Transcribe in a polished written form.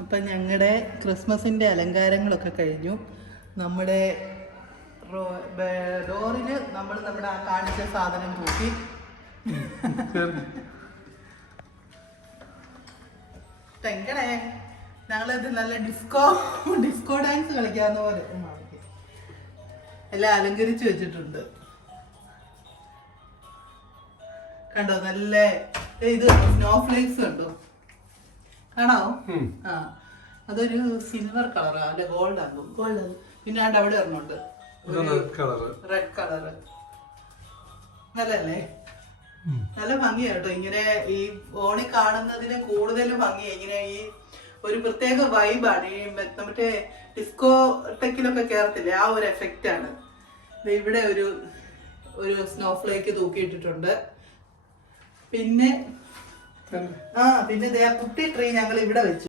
അപ്പം ഞങ്ങളുടെ ക്രിസ്മസിൻ്റെ അലങ്കാരങ്ങളൊക്കെ കഴിഞ്ഞു. നമ്മുടെ ഡോറിൽ നമ്മൾ നമ്മുടെ ആ കാണിച്ച സാധനം തൂക്കി. എങ്ങനെ ഞങ്ങളിത് നല്ല ഡിസ്കോ ഡാൻസ് കളിക്കാവുന്ന പോലെ എല്ലാം അലങ്കരിച്ച് വെച്ചിട്ടുണ്ട്. കണ്ടോ, നല്ല ഇത് സ്നോ ഫ്ലേക്സ് കണ്ടോ, കാണാവോ? ആ, അതൊരു സിൽവർ കളറാ, അല്ലെ ഗോൾഡ് ആകും. ഗോൾഡ്. പിന്നെ അവിടെ ഒരെണ്ണുണ്ട് റെഡ് കളറ്. നല്ലല്ലേ? നല്ല ഭംഗിയാ കേട്ടോ. ഇങ്ങനെ ഈ ഫോണിൽ കാണുന്നതിന് കൂടുതൽ ഭംഗിയാ. ഇങ്ങനെ ഈ ഒരു പ്രത്യേക വൈബാണ്. ഈ മറ്റേ ഡിസ്കോ ടെക്കിലൊക്കെ കേറത്തില്ലേ, ആ ഒരു എഫക്റ്റ് ആണ്. ഇവിടെ ഒരു സ്നോ ഫ്ലേക്ക് തൂക്കിയിട്ടിട്ടുണ്ട്. പിന്നെ പിന്നെ കുട്ടി ട്രീ ഞങ്ങൾ ഇവിടെ വെച്ചു.